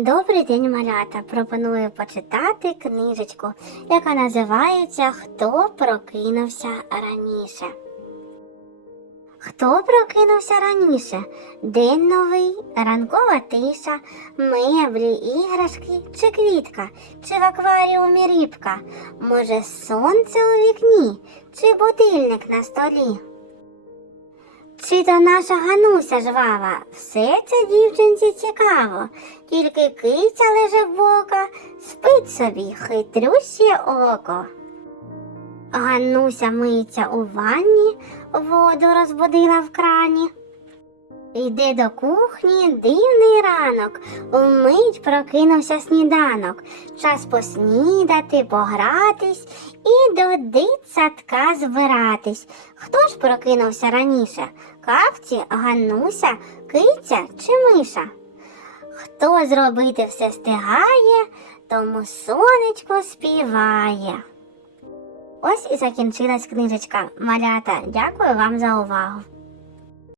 Добрий день, малята! Пропоную почитати книжечку, яка називається Хто прокинувся раніше. Хто прокинувся раніше? День новий, ранкова тиша, меблі, іграшки чи квітка, чи в акваріумі рібка, може, сонце у вікні, чи будильник на столі. Чи то наша Гануся жвава, все це дівчинці цікаво, тільки киця леже бока, спить собі хитрюще око. Гануся миється у ванні, воду розбудила в крані. Йде до кухні дивний ранок, умить прокинувся сніданок, час поснідати, погратись і до дитсадка збиратись. Хто ж прокинувся раніше? Кавці, Гануся, киця чи миша? Хто зробити все стигає, тому сонечко співає. Ось і закінчилась книжечка. Малята, дякую вам за увагу.